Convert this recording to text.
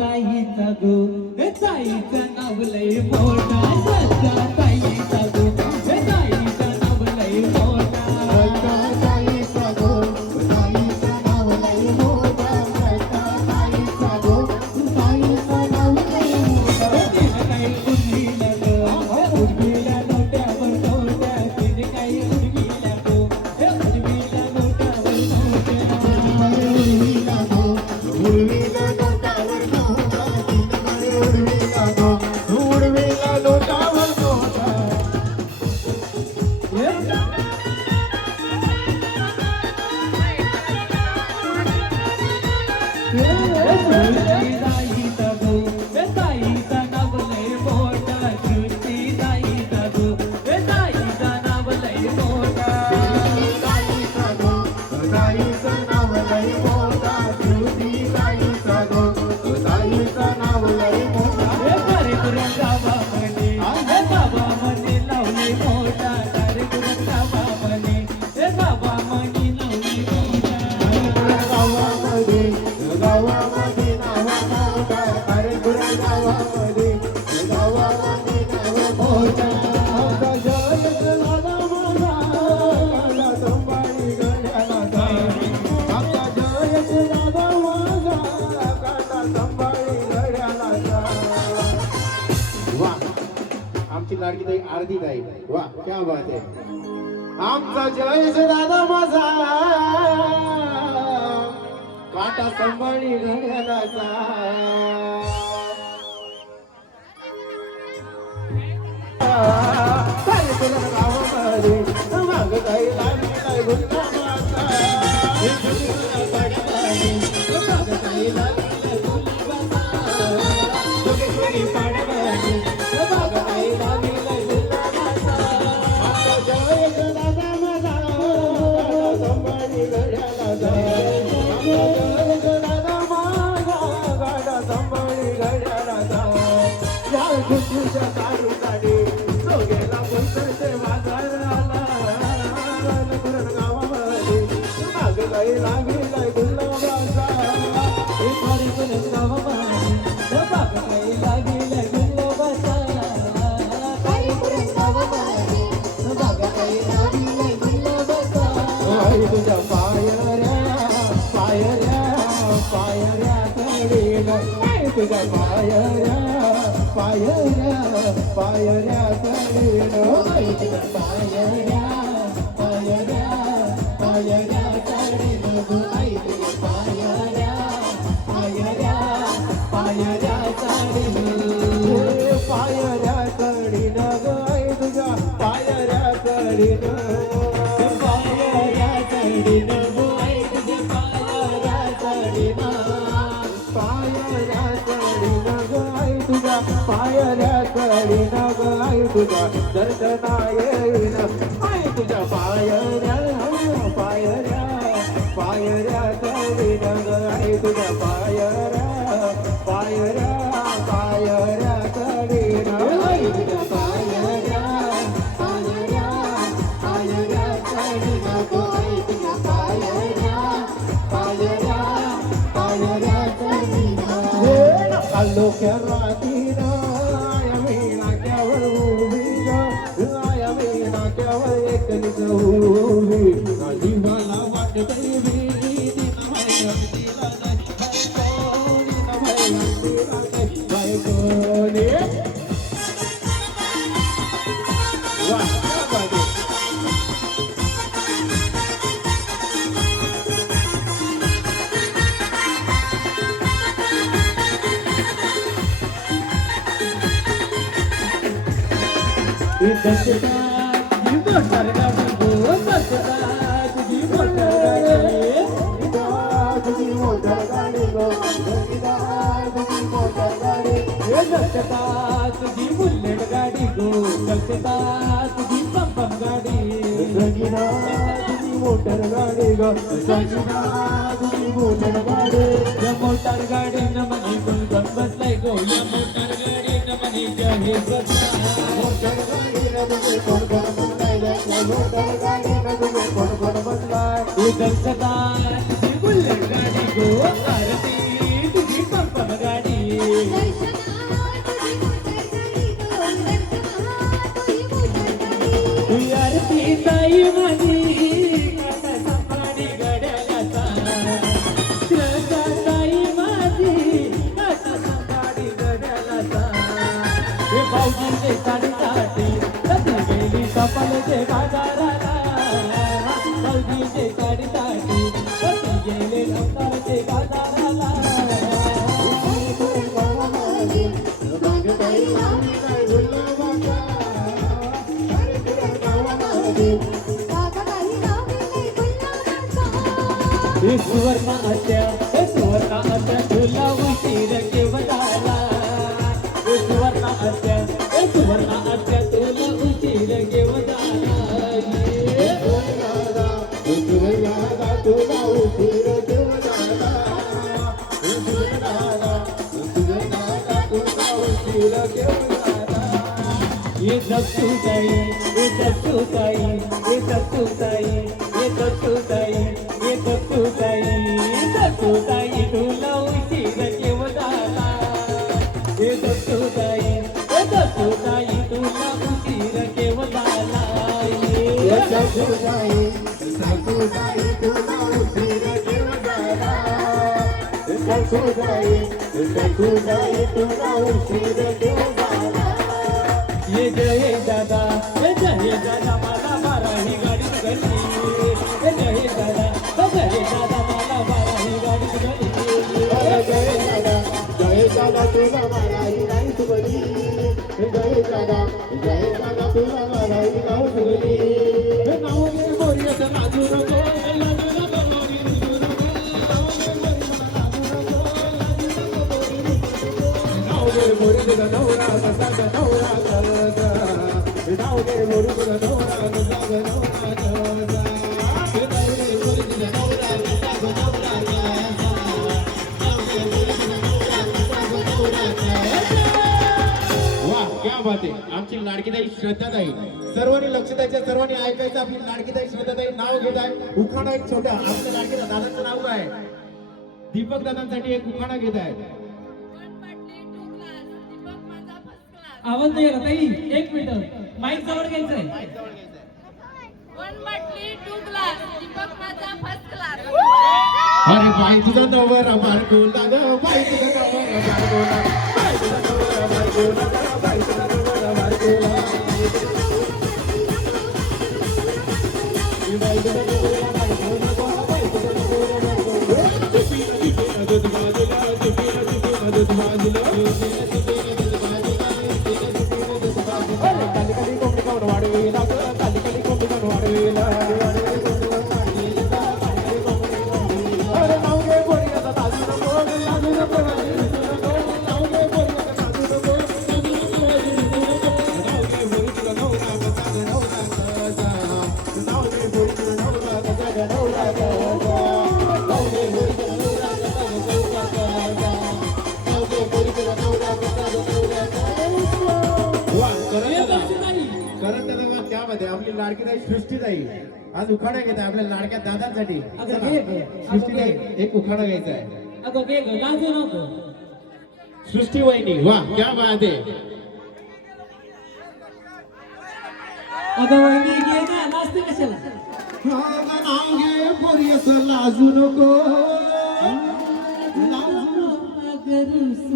ताईचा गो ताईचं नाव लय मोठा सध्या ताईचा गो ताईचं नाव लय मोठा ताईचा गो ताईचं नाव लय मोठा ताईचा गो ताईचं नाव लय मोठा तिने काही उडविला ग उडविला नोट्यावर नोट्या तिने काही उडविला गो उडविला नोट्यावर नोट्या उडविला गो उडविला नोटावर नोटा तिने उडविला गो उडविला नोटावर नोटा ताईचा गो ताईचा नाव लय मोठा सृष्टी ताईचा गो ताईचा नाव लय मोठा ताईचा गो ताईचं नाव लय मोठा तुझी ताईचा गो ताईचं नाव लय मोठा कार्यक्रम गावामध्ये बाबा म्हणे लावले मोठा कार्यक्रम गावामध्ये बाबा म्हणे लावले मोठा गावामध्ये गावामध्ये नाव मोठा कार्यक्रम गावामध्ये गावामध्ये नाव मोठा आमचा जयच दादा माझा काला संभाळी गड्याला जा आमचा जयच दादा माझा काला संभाळी गड्याला जा वा आमची लाडकी ताई आरती ताई वा क्या बात आहे आमचा जयच दादा माझा काटा संभाळी घड्याला जा काय तुला गावामध्ये माग काही लागली काय गुंता माता माग काही लागली जोगेश्वरी पाडवाडी माग काही लागली गुंता माता आमचा जयच दादा माझा काटा संभाळी घड्याला जा जयच दादा माझा काटा संभाळी घड्याला जा या खुशीच्या तारुकाडी जोगेला पुस्तचे बाजार आला गावामध्ये माग काही लागली गुलाबाचा कार्यक्रम गावामध्ये बाबा काही लागले गुलाबाचा कार्यक्रम गावामध्ये माग काही लागली गुलाबाचा आई तुझ्या पायऱ्या पायऱ्या पायऱ्या कडीला आई तुझ्या पायऱ्या पायऱ्या पायऱ्या कडीला आई तुझ्या पायऱ्या पायऱ्या पायऱ्या कडीला आई तुझ्या पायऱ्या पायऱ्या पायऱ्या कडीला पायऱ्या कडीला आई तुझ्या पायऱ्या कडीला पायऱ्या कडीला आई तुझ्या पायऱ्या कडीला पायऱ्या कडीला आई तुझ्या पायऱ्या कडीला आई तुझ्या दर्शना येईन आई तुझ्या पायऱ्या पायऱ्या पायऱ्या कडीला आई तुझ्या पायऱ्या पायऱ्या पायऱ्या कडीला आई तुझ्या पायऱ्या पायऱ्या पायऱ्या कडीला आई तुझ्या पायऱ्या पायऱ्या पायऱ्या कडीला आलो रातीना आम्ही नाक्यावर उभी आया मी नाक्यावर एकलीच उभी जीवाला वाटत तुझी बुलेट गाडी गो कलकत्ता तुझी पंपम गाडी सजना तुझी मोटर गाडी ग सजना तुझी मोटर गाडी या मोटार गाडी न मनी गुलगन बसलाय गो या मोटार गाडी न मनी जाहीर बसला मोटर गाडी न तुझे कोण कोण बसलाय मोटर गाडी न तुझे कोण कोण बसलाय कलकत्ता तुझी बुलेट गाडी गो आरती तुझी पंपम गाडी भाऊजींचे साडेसाठी ती गेली सफलचे बाजाराला भाऊजींचे साडेसाठी ती गेले सफलचे बाजाराला सुवर्ण आत्या तुला उशीर केवढाला सुवर्ण आत्या तुला उशीर केवढाला ये दत्तूताई ये दत्तूताई ये दत्तूताई ये दत्तूताई ये दत्तूताई दत्तूताई तुला उशीर केवढाला ये दत्तूताई तुला उशीर केवढाला ये दत्तूताई तुला उशीर केवढाला दत्तूताई तुला उशीर केवढाला ये जय दादा मला मारा ही गाडी गली ये जय दादा मला मारा ही गाडी गली जय दादा तुला मला ही नाही सुगली जय दादा तुला मला ही नाव सुगली नाव घे बोरियत नाजू नको क्या बात आहे आमची लाडकीताई श्रद्धाताई सर्वांनी लक्ष द्यायचं सर्वांनी ऐकायचं आपली लाडकीताई श्रद्धाताई नाव घेत आहे उखाणा एक छोटा आपल्या लाडकीता दादांचं नाव काय दीपक दादांसाठी एक उखाणा घेत आहे आवाज नाही आला ताई एक मिनिट माईक जवळ घ्यायचंय अरे बाई तुझा नवरा बारकोला ग बाई तुझा नवरा बारकोला बाई तुझा नवरा बारकोला बाई तुझा नवरा बारकोला बाई तुझा नवरा बारकोला बाई तुझा नवरा बारकोला तुपीना दूध बाजूला तुपीना दूध बाजूला अरे काली काली कोंबडी कोण वाढवेला काली काली कोंबडी कोण वाढवेला आपली लाडकीताई सृष्टीताई आज उखाणा घेत आहे आपल्या लाडक्या दादांसाठी सृष्टीताई एक उखाणा घ्यायचा आहे अगं घे ग लाजू नको सृष्टी वहिनी वा क्या बात आहे अगं वहिनी घे ना नाचते कशाला नाव घे पोरी असं लाजू नको लाजू नको